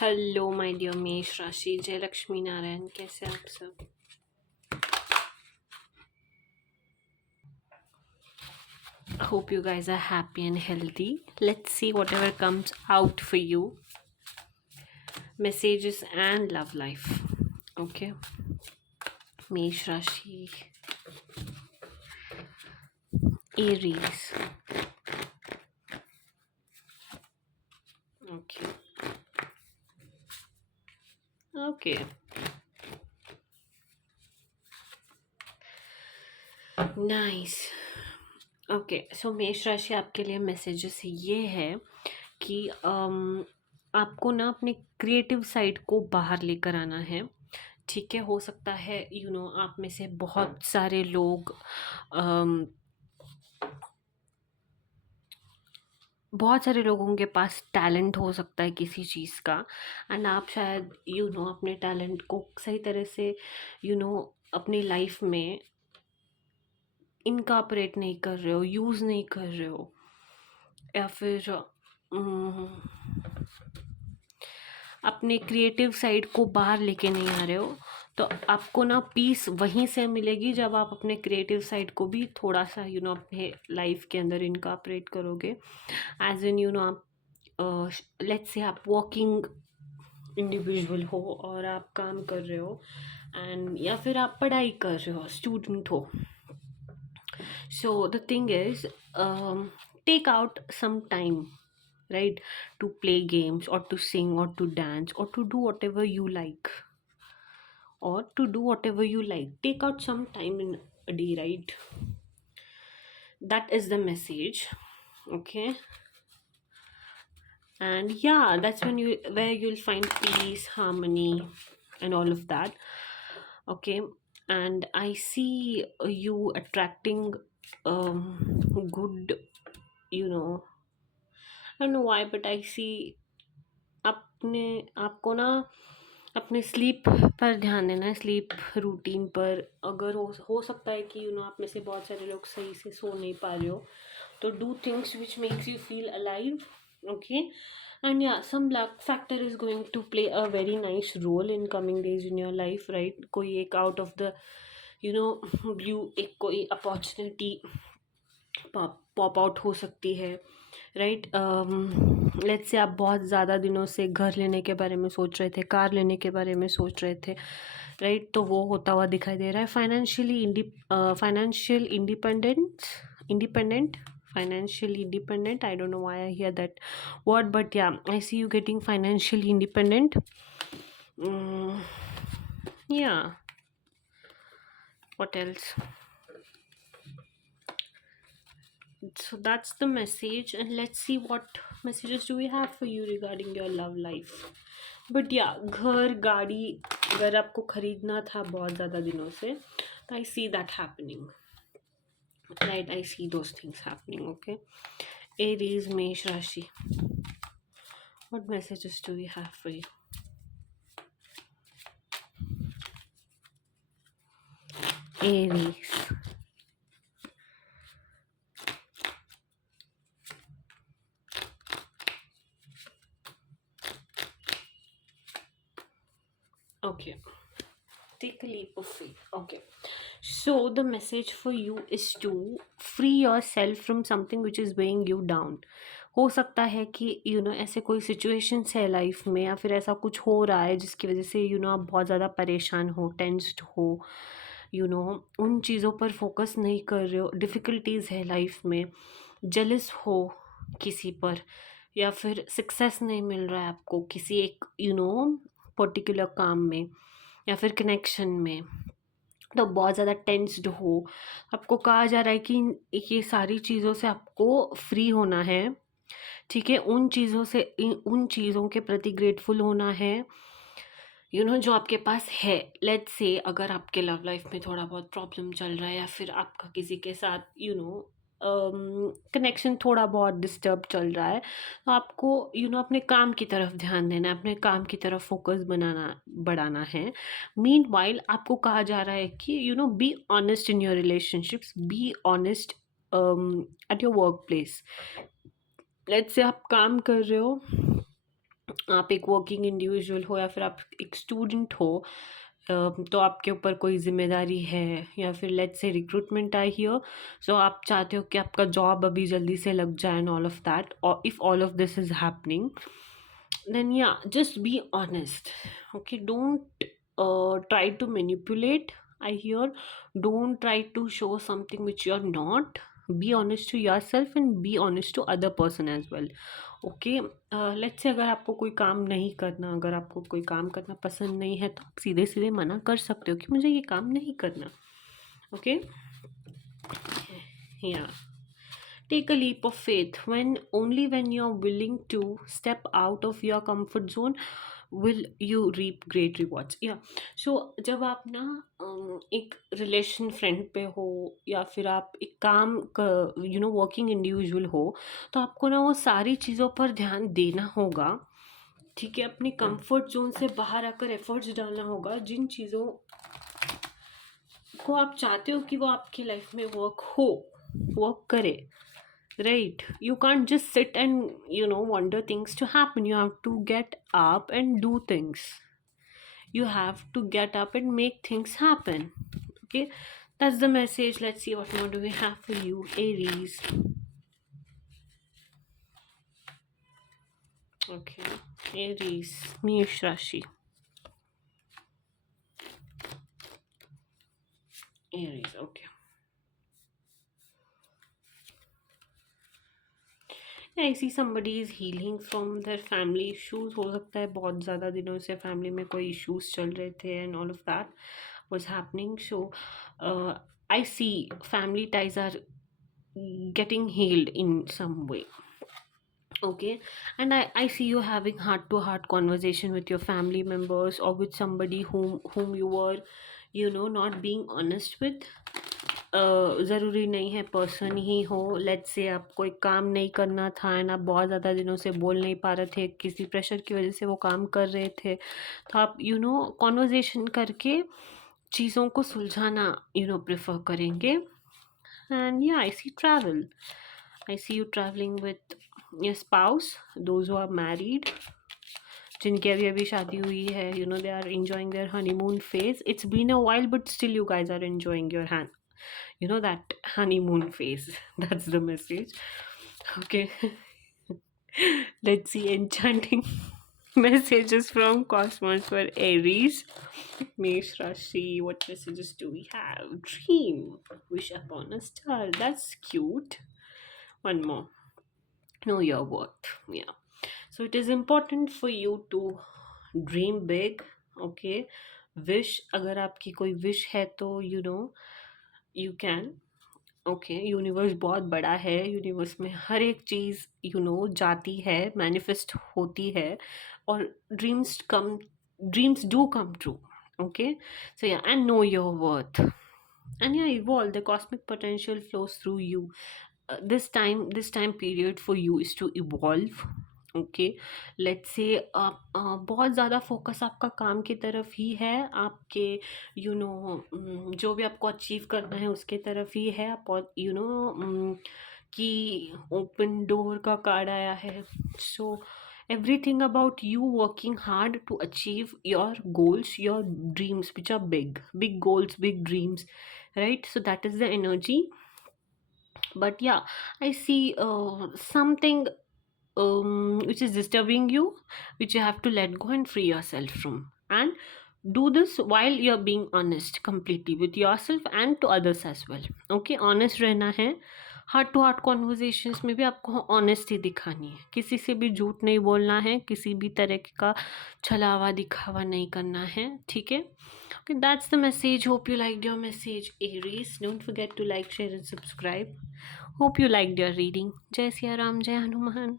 Hello my dear मेष राशि, जय लक्ष्मी नारायण। कैसे आप सब? Hope you guys are happy and healthy. Let's see whatever comes out for you. Messages and love life. Okay. मेष राशि, Aries. Okay. Okay. Nice. Okay, so मेष राशि, आपके लिए मैसेजेस ये है कि आपको ना अपने क्रिएटिव साइड को बाहर लेकर आना है। ठीक है, हो सकता है आप में से बहुत सारे लोग बहुत सारे लोगों के पास टैलेंट हो सकता है किसी चीज़ का, एंड आप शायद अपने टैलेंट को सही तरह से अपनी लाइफ में इनकॉर्पोरेट नहीं कर रहे हो, यूज़ नहीं कर रहे हो, या फिर अपने क्रिएटिव साइड को बाहर लेके नहीं आ रहे हो। तो आपको ना पीस वहीं से मिलेगी जब आप अपने क्रिएटिव साइड को भी थोड़ा सा अपने लाइफ के अंदर इनकॉर्पोरेट करोगे। एज इन आप लेट्स से आप वर्किंग इंडिविजुअल हो और आप काम कर रहे हो, एंड या फिर आप पढ़ाई कर रहे हो, स्टूडेंट हो। So the thing is, take out some time, right, to play games or to sing or to dance or to do whatever you like, take out some time in a day, right? That is the message. Okay. And yeah, that's where you'll find peace, harmony, and all of that. Okay. And I see you attracting good, I don't know why, but I see आपको ना अपने sleep पर ध्यान देना है, sleep routine पर। अगर हो सकता है कि आप में से बहुत सारे लोग सही से सो नहीं पा रहे हो, तो do things which makes you feel alive. Okay. And yeah, some luck factor is going to play a very nice role in coming days in your life, right? कोई एक out of the blue एक कोई opportunity pop out हो सकती है, right? Let's say आप बहुत ज़्यादा दिनों से घर लेने के बारे में सोच रहे थे, कार लेने के बारे में सोच रहे थे, राइट? तो वो होता हुआ दिखाई दे रहा है. Financial independent, financially independent. I don't know why I hear that word, but yeah, I see you getting financially independent. Yeah, what else? So that's the message, and let's see what messages do we have for you regarding your love life. But yeah, घर गाड़ी अगर आपको खरीदना था बहुत ज़्यादा दिनों से, तो I see that happening, right? I see those things happening. Okay. Aries, Mesh Rashi, what messages do we have for you? Aries. Okay, take a leap of faith. Okay, so the message for you is to free yourself from something which is weighing you down. हो सकता है कि ऐसे कोई situations है life में, या फिर ऐसा कुछ हो रहा है जिसकी वजह से आप बहुत ज़्यादा परेशान हो, टेंस्ड हो, उन चीज़ों पर फोकस नहीं कर रहे हो, डिफ़िकल्टीज़ है लाइफ में, जेलस हो किसी पर, या फिर सक्सेस नहीं मिल रहा है आपको किसी एक पर्टिकुलर काम में या फिर कनेक्शन में, तो बहुत ज़्यादा टेंस्ड हो, आपको कहा जा रहा है कि ये सारी चीज़ों से आपको फ्री होना है. ठीक है, उन चीज़ों के प्रति ग्रेटफुल होना है, जो आपके पास है. लेट्स से अगर आपके लव लाइफ में थोड़ा बहुत प्रॉब्लम चल रहा है, या फिर आपका किसी के साथ कनेक्शन थोड़ा बहुत डिस्टर्ब चल रहा है, तो आपको अपने काम की तरफ ध्यान देना है, अपने काम की तरफ फोकस बढ़ाना है. मीन वाइल आपको कहा जा रहा है कि be honest in your relationships, be honest at your work place. Let's say आप काम कर रहे हो आप एक वर्किंग इंडिविजुअल हो या फिर आप एक स्टूडेंट हो, तो आपके ऊपर कोई ज़िम्मेदारी है, या फिर let's say recruitment I hear, सो आप चाहते हो कि आपका जॉब अभी जल्दी से लग जाए एंड ऑल ऑफ दैट, और if all of this is happening, then yeah, just be honest. Okay, don't try to manipulate. I hear, don't try to show something which you're not. Be honest to yourself and be honest to other person as well. Okay, let's say अगर आपको कोई काम नहीं करना, अगर आपको कोई काम करना पसंद नहीं है, तो आप सीधे सीधे मना कर सकते हो कि मुझे ये काम नहीं करना. ओके, या take a leap of faith. When only when you're willing to step out of your comfort zone will you reap great rewards. Yeah. So जब आप ना एक रिलेशन फ्रेंड पे हो, या फिर आप एक काम वर्किंग इंडिविजुअल हो, तो आपको ना वो सारी चीज़ों पर ध्यान देना होगा. ठीक है, अपनी कंफर्ट जोन से बाहर आकर एफर्ट्स डालना होगा जिन चीज़ों को आप चाहते हो कि वो आपकी लाइफ में वर्क करे. Right, you can't just sit and wonder things to happen. You have to get up and do things. You have to get up and make things happen. Okay, that's the message. Let's see what more do we have for you, Aries. Okay, Aries, Mesh Rashi. Aries, okay. I C somebody is healing from their family issues. हो सकता है बहुत ज़्यादा दिनों से family में कोई issues चल रहे थे and all of that was happening. So I see family ties are getting healed in some way. Okay, and I see you having heart to heart conversation with your family members or with somebody whom you were not being honest with. ज़रूरी नहीं है person ही हो. Let's say आपको एक काम नहीं करना था एंड आप बहुत ज़्यादा दिनों से बोल नहीं पा रहे थे, किसी प्रेशर की वजह से वो काम कर रहे थे, तो आप कॉन्वर्जेशन करके चीज़ों को सुलझाना प्रेफर करेंगे. And yeah I see travel. I see you travelling with your spouse, those who are married, जिनकी अभी अभी शादी हुई है, they are enjoying their honeymoon phase. It's been a while but still you guys are enjoying your hand that honeymoon phase. That's the message. Okay. Let's see enchanting messages from cosmos for Aries. Mesh Rashi, what messages do we have? Dream, wish upon a star. That's cute. One more, know your worth. Yeah, so it is important for you to dream big. Okay, wish, अगर आपकी कोई wish है तो you can. Okay, universe बहुत बड़ा है. Universe में हर एक चीज़ जाती है, मैनिफेस्ट होती है, और dreams do come true. Okay, so yeah, and know your worth and yeah, evolve. The cosmic potential flows through you. This time period for you is to evolve. Okay, let's say बहुत ज़्यादा focus आपका काम की तरफ ही है, आपके जो भी आपको अचीव करना है उसके तरफ ही है. आप कि ओपन डोर का कार्ड आया है. सो everything about you working hard to achieve your goals, your dreams, which are big goals, big dreams, right? So that is the energy. But yeah, I see something which is disturbing you, which you have to let go and free yourself from. And do this while you're being honest completely with yourself and to others as well. Okay, honest रहना है. Heart to heart conversations में भी आपको honesty दिखानी है, किसी से भी झूठ नहीं बोलना है, किसी भी तरह का छलावा दिखावा नहीं करना है. ठीक है, okay, that's the message. Hope you liked your message, Aries. Don't forget to like, share and subscribe. Hope you liked your reading. जय सिया राम, जय हनुमान.